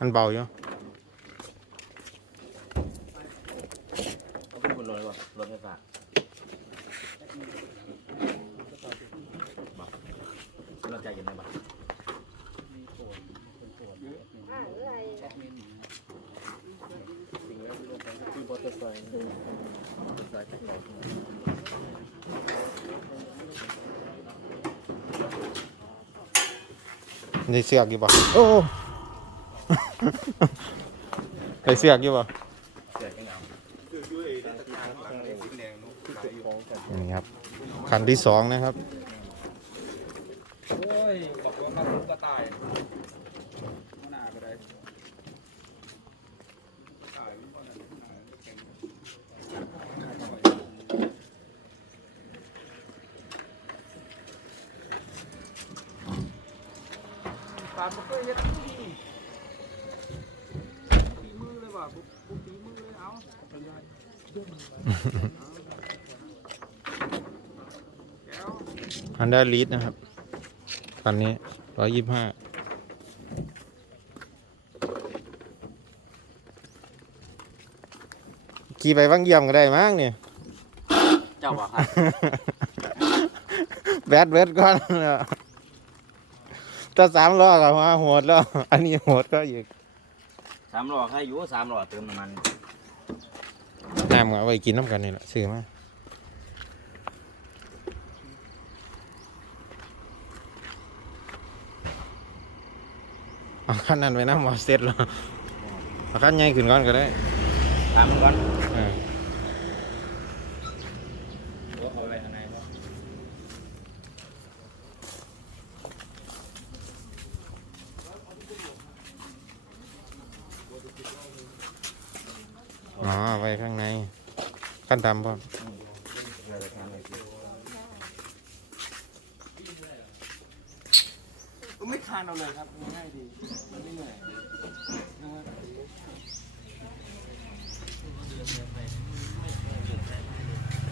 มันเบาอยู่เอาขึ้นบนรถเลยป่ะรถไฟฟ้าเราใจเย็นไหมบ้างได้เสือกอยู่บ่โอ้โอ้ได้เสือกอยู่ บ่เกิดยังไงนี่ครับคันที่สองนะครับโอ้ยบอกว่ามาลุกกระต่ายหน้าก็ได้การบ่เคยเฮ็ดฝีมือเลยว่ะบุบุฝีมือเลยเอาเป็นไงแก้ว ฮันด้าลีดนะครับคันนี้ร้อยยี่ห้าขี่ไปวังเยี่ยมก็ได้มั้งเนี่ยเจ้าบ่ครับแบดเวดก่อนแล้วถ้าสามล้อกับมาโหดแล้ว อันนี้โหดก็อีก สามหลอดให้อยู่สามหลอดเติมน้ำมันน้ำก็เอาไว้กินน้ำกันนี่แหละซื้อมาเอาขั้นนั้นไปน้ำมาเสร็จแล้วเอาขั้นใหญ่ขึ้นก่อนก็ได้ถามมึงก่อน เออ ว่าเอาไว้ข้างในบ่ อ๋อเอา ไว้ข้างใน ขั้นดำป่ะไม่คานเอาเลยครับง่ายดี มันไม่เหนื่อยนะครับ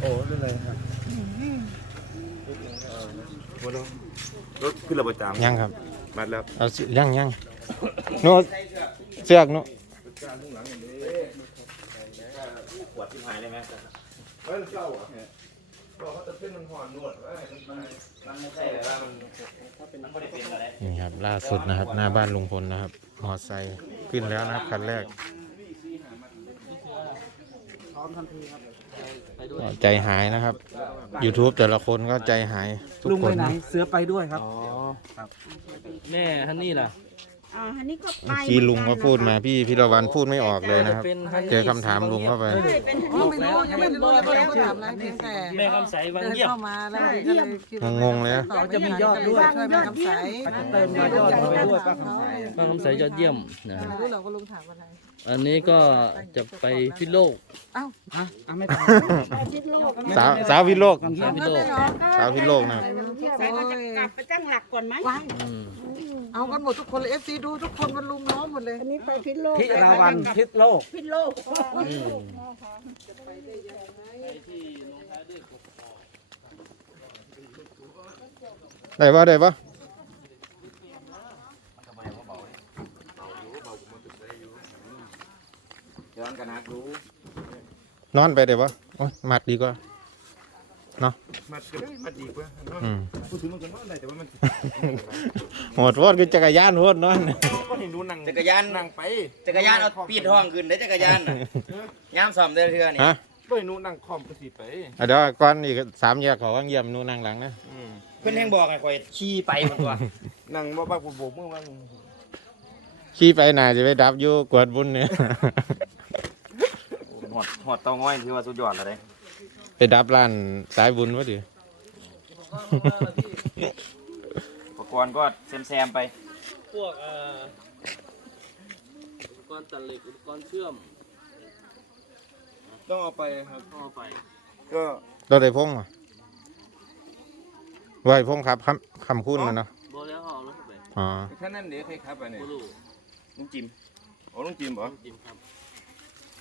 โอ้เรื่องอะไรครับรถขึ้นระบบจามยังครับมัดแล้ว เอาสิยังยังโน้ตเสือกโน้ตข วดที่หายได้ไหมเฮ้ยเจ้าอะบอกเขาจะเป็นมันหอนนวดไว้มันมันไม่ใช่แบบว่ามันมันไม่ได้เป็นอะไรนี่ครับ ล่าสุดนะครับ หน้าบ้านลุงพลนะครับมอไซค์ขึ้นแล้วนะครับคันแรกพร้อมทันทีครับก็ใจหายนะครับ YouTube แต่ละคนก็ใจหายทุกลุงคไปนไหนเสือไปด้วยครับ แม่ฮันนี่ล่ะ อ๋ออันนี้ก็ไปเมื่อกี้ลุงก็พูดมาพี่พิรวันพูดไม่ออกเลยนะครับเป็นฮันนี่เจอคำถามลุงเข้าไป ใช่เป็นอ๋อไม่รู้ยังไม่รู้เลยว่าเขาถามอะไรเพียงแต่แม่คำใสวังเดินเยี่ยม เข้ามาแล้วก็เลยคิดว่างงๆเลยนะต่อจะมียอดด้วย ช่วยแม่คำใส เติมยอดยอดเข้าไปด้วยป้าคำใส ป้าคำใสยอดเยี่ยมนะ ไม่รู้หรอกว่าลุงถามอะไร อันนี้ก็จะไปพิษโลกอ้าวอะอะไม่ถามทิศโลกสาวสาวพิโลก สาวพิษโลก สาวพิโลกนะครับแต่ก็จะกลับไปตั้งหลักก่อนไหมอืมเอากันหมดทุกคนเลยเอฟซีดูทุกคนมันลุมล้อมหมดเลย อันนี้ไปพิษโลกพิราวันพิษโลกพิษโลกอืมได้ปะได้ปะ ย้อนกันนัก รู้นอนไปได้ปะโอ้ยมัดดีกว่ามัดก็มัดดีกว่าอืมพูดถึงมันก็นอนได้แต่ว่ามันโหดโวดคือจักรยานโวดนอน ก็เห็นดูนั่งจักรยานนั่งไปจักรยานเอาปีดห้องขึ้นได้จักรยานน่ะย่ามซ่อมได้เทื่อนี่ฮะก็เห็นดูนั่งคอมก็สิไปอะเดี๋ยวก่อนอีกสามแยกเขอวังเยี่ยมนู่นนั่งหลังนะอืมเพิ่นแฮงบอกให้ข่อยขี่ไปมันตัวนั่งบ่บ้าโบกมือว่าขี่ไปหน่าจะไปดับอยู่กวดบุญเนี่ยห อดหอดเตาง้อยถือว่าสุดยอดแล้วเด้ไปดับร้านสายบุญวะดิ อุปกรณ์ก็แซมๆไปพวกเอ่ออุปกรณ์ตัดเหล็กอุปกรณ์เชื่อมต้องเอาไปครับเข้าไปก็เราได้พงอะไว้พงครับคำคำคุ้นนะเนาะบอแล้วเอาแล้วเข้าไปอ๋อแค่นั้นเดี๋ยวใครครับอันนี้บลูลุงจิมโอ้ลุงจิมเหรอจิมครับ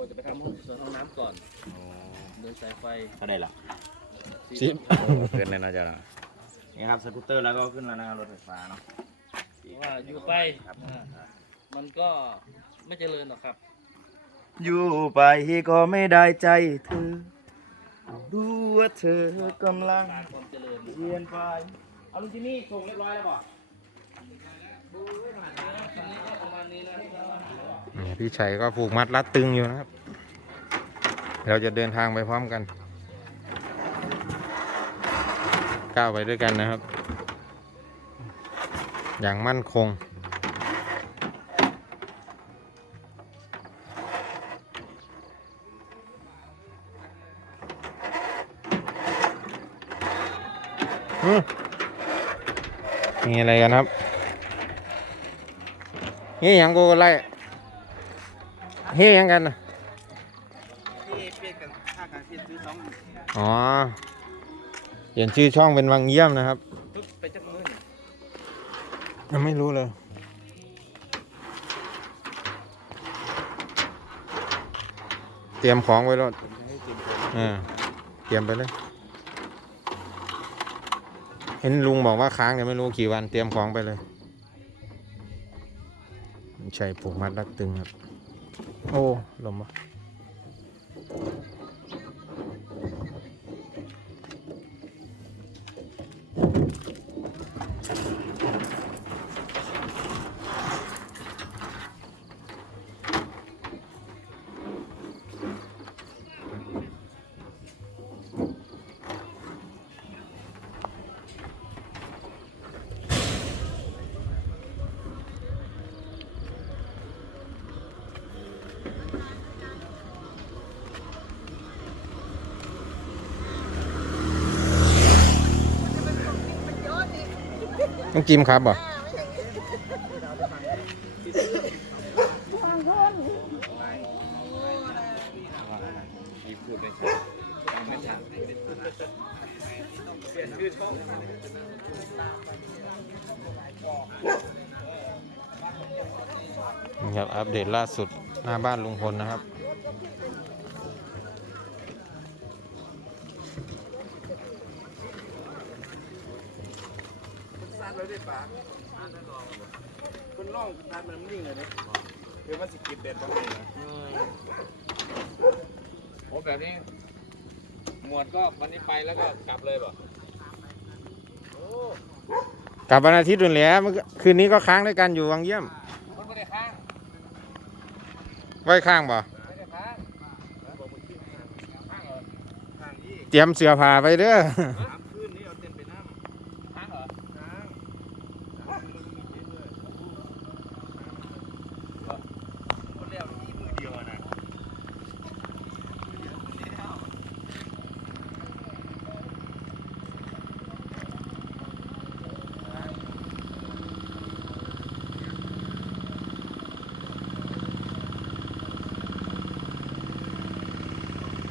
ผมจะไปทำห้องส่วนห้องน้ำก่อนเดินสายไฟเขาได้หรอสิบเกินเลยนะจ๊ะนี่ครับสกูตเตอร์แล้วก็ขึ้นแล้วนะครับรถไฟฟ้าเนาะว่าอยู่ไปอ่ามันก็ไม่เจริญหรอกครับ อยู่ไปก็ไม่ได้ใจเธอรู้ว่าเธอกำลังการความเจริญเปลี่ยนไปเอาลุงจิมมี่ส่งเรียบร้อยแล้วบ่ตอนนี้ก็ประมาณนี้นะนี่ พี่ชัยก็ผูกมัดรัดตึงอยู่นะครับ เราจะเดินทางไปพร้อมกันก้าวไปด้วยกันนะครับ อย่างมั่นคงมมีอะไรกันครับ นี่ยังกูไล่ เฮ้ยังกันน่ะที่เปลี่ยนกันค่าการเปลี่ยนซื้อสองอ๋อเปลี่ยนชื่อช่องเป็นวังเยี่ยมนะครับปึ๊บไปจักมือนี่ยังไม่รู้เลย เตรียมของไว้รถอ่าเตรียมไปเลย เห็นลุงบอกว่าค้างเนี่ยไม่รู้กี่วันเตรียมของไปเลย ใช่ผูกมัดรัดตึงครับ โอ้ลมว ต้องจิ้มครับบ่นี่ครับอัปเดตล่าสุดหน้าบ้านลุงพลนะครับ เลยได้ปะคนน้องซัดมันนิ่งเลยเนี่ยเดี๋ยวมันสิกินเด็ดบ้างเลยนะโอ้แบบนี้ หมวดก็วันนี้ไปแล้วก็กลับเลยป่ะกลับวันอาทิตย์นู่นแหละเมื่อคืนนี้ก็ค้างด้วยกันอยู่วังเยี่ยมมันไม่ได้ค้างไว้ข้างบ่ไม่ได้ค้างเตรียมเสื้อผ้าไปเด้อฮะ